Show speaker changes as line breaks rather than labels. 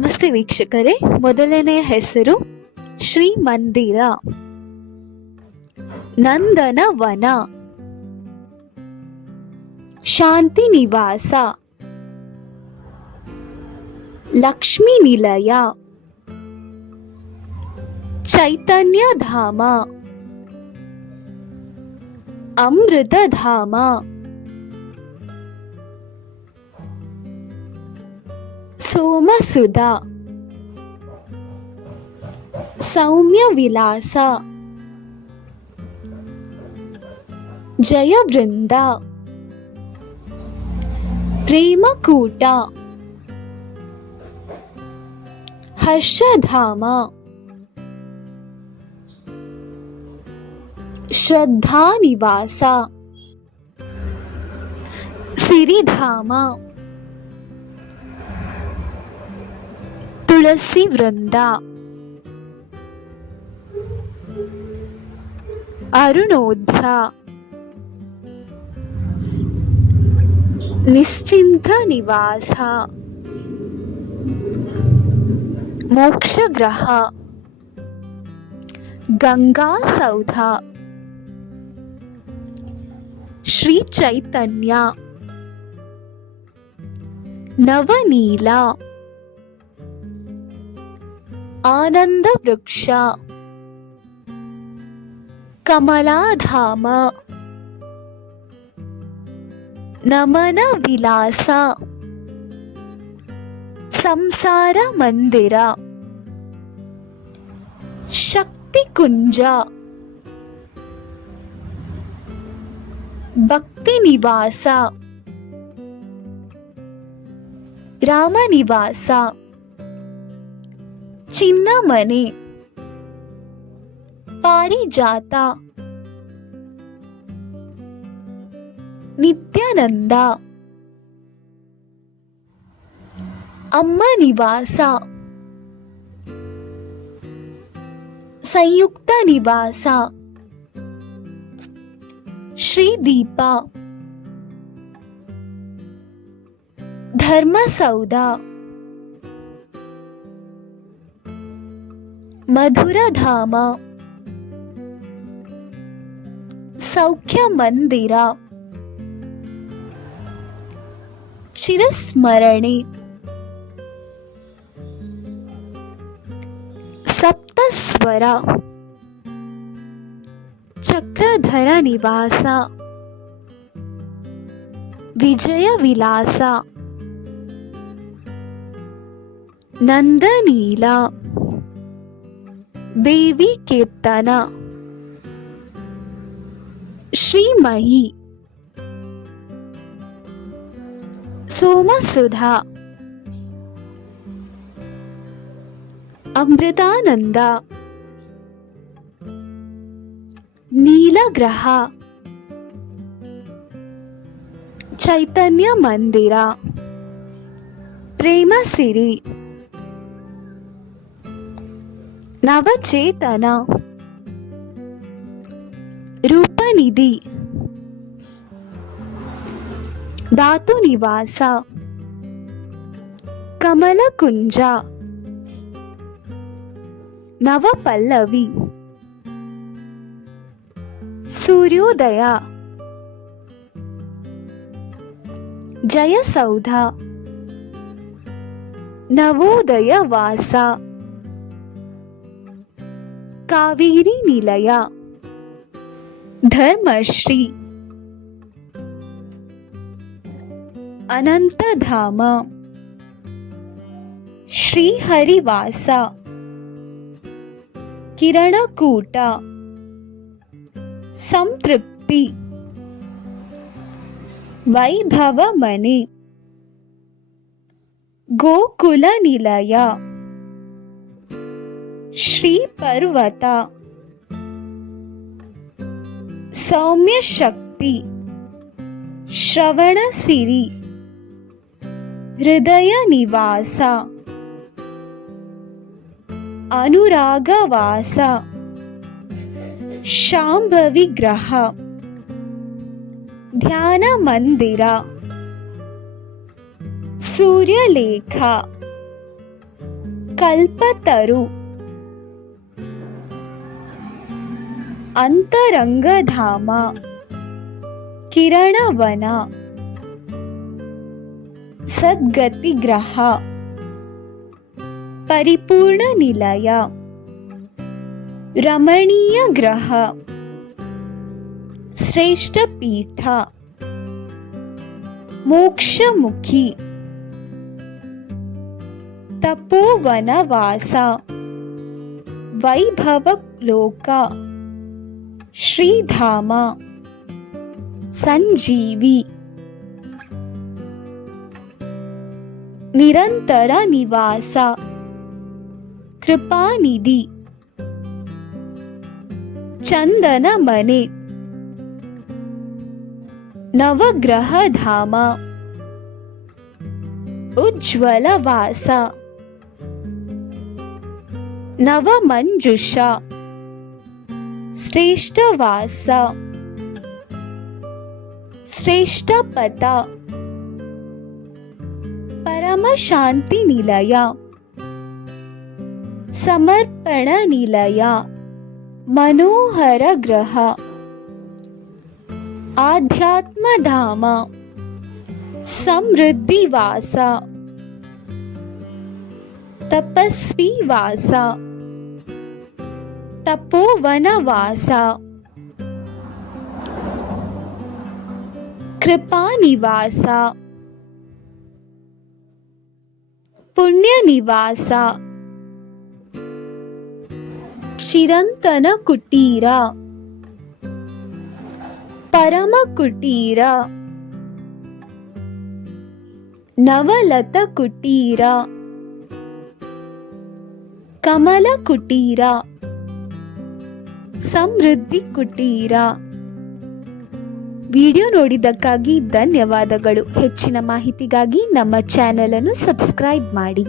ನಮಸ್ತೆ ವೀಕ್ಷಕರೇ. ಮೊದಲನೆಯ ಹೆಸರು ಶ್ರೀ ಮಂದಿರ ನಂದನ ವನ ಶಾಂತಿ ನಿವಾಸ. ಲಕ್ಷ್ಮೀ ನಿಲಯ. ಚೈತನ್ಯ ಧಾಮ. ಅಮೃತ ಧಾಮ. ಸೋಮಸುಧ ಸೌಮ್ಯ ವಿಲಾಸ ಜಯವೃಂದ ಪ್ರೇಮಕೂಟ ಹರ್ಷಧಾಮ ಶ್ರದ್ಧಾನಿವಾಸ ಸಿರಿಧಾಮ तुलसी वृंदा अरुणोद्धा निश्चिंत निवास मोक्ष ग्रह गंगा सौधा श्री चैतन्य नवनीला ಆನಂದ ವೃಕ್ಷ ಕಮಲಾಧಾಮ ನಮನ ವಿಲಾಸ ಸಂಸಾರ ಮಂದಿರ ಶಕ್ತಿ ಕುಂಜ ಭಕ್ತಿ ನಿವಾಸ ರಾಮ ನಿವಾಸ ಚಿನ್ನಮನೆ ಪಾರಿಜಾತ ನಿತ್ಯಾನಂದ ಅಮ್ಮ ನಿವಾಸ ಸಂಯುಕ್ತ ನಿವಾಸ ಶ್ರೀದೀಪ ಧರ್ಮಸೌಧ मधुरधाम। सौख्यमन्दिर। चिरस्मरणे। सप्तस्वर। चक्रधरनिवास। विजयविलास। नन्दनीला। ದೇವಿ ಕೀರ್ತನ ಶ್ರೀಮಯಿ ಸೋಮಸುಧಾ. ಅಮೃತಾನಂದ. ನೀಲಗ್ರಹ. ಚೈತನ್ಯ ಮಂದಿರ. ಪ್ರೇಮ నవచేతన. రూపనిధి. ధాతు నివాస కమలకుంజ. నవపల్లవి. సూర్యోదయ. జయసౌధ. నవోదయ వాస ಕಾವೇರಿ ನಿಲಯ ಧರ್ಮಶ್ರೀ ಅನಂತಧಾಮ ಶ್ರೀಹರಿವಾಸ ಕಿರಣಕೂಟ ಸಂತೃಪ್ತಿ ವೈಭವ ಮನೆ ಗೋಕುಲ ನಿಲಯ ಶ್ರೀ ಪರ್ವತ ಸೌಮ್ಯ ಶಕ್ತಿ ಶ್ರವಣ ಸಿರಿ ಹೃದಯ ನಿವಾಸ ಅನುರಾಗವಾಸ ಅಂತರಂಗಧಾಮ ಕಿರಣವನ ಸದ್ಗತಿಗ್ರಹ ಪರಿಪೂರ್ಣ ನಿಲಯ ರಮಣೀಯ ಗ್ರಹ ಶ್ರೇಷ್ಠ ಪೀಠ ಮೋಕ್ಷಮುಖಿ ತಪೋವನವಾಸ ವೈಭವ ಲೋಕ ಶ್ರೀಧಾಮ ಸಂಜೀವಿ ನಿರಂತರ ನಿವಾಸ ಕೃಪಾನಿಧಿ ಚಂದನ ಮನೆ ನವಗ್ರಹ ಧಾಮ ಉಜ್ವಲ ವಾಸ ನವಮಂಜುಷ श्रेष्ठवास श्रेष्ठपता परमशान्तिनिलय समर्पणनिलय मनोहरग्रह आध्यात्मधाम समृद्धिवास तपस्वीवासा ನಿವಾಸ. ಕೃಪಾನಿವಾಸ ಪುಣ್ಯನಿವಾಸ ಚಿರಂತನ ಕುಟೀರ. ಪರಮ ಕುಟೀರ. ನವಲತ ಕುಟೀರ. ಕಮಲ ಕುಟೀರ. ಸಮೃದ್ಧಿ ಕುಟೀರ
ವಿಡಿಯೋ ನೋಡಿದ್ದಕ್ಕಾಗಿ ಧನ್ಯವಾದಗಳು. ಹೆಚ್ಚಿನ ಮಾಹಿತಿಗಾಗಿ ನಮ್ಮ ಚಾನೆಲ್ ಅನ್ನು ಸಬ್ಸ್ಕ್ರೈಬ್ ಮಾಡಿ.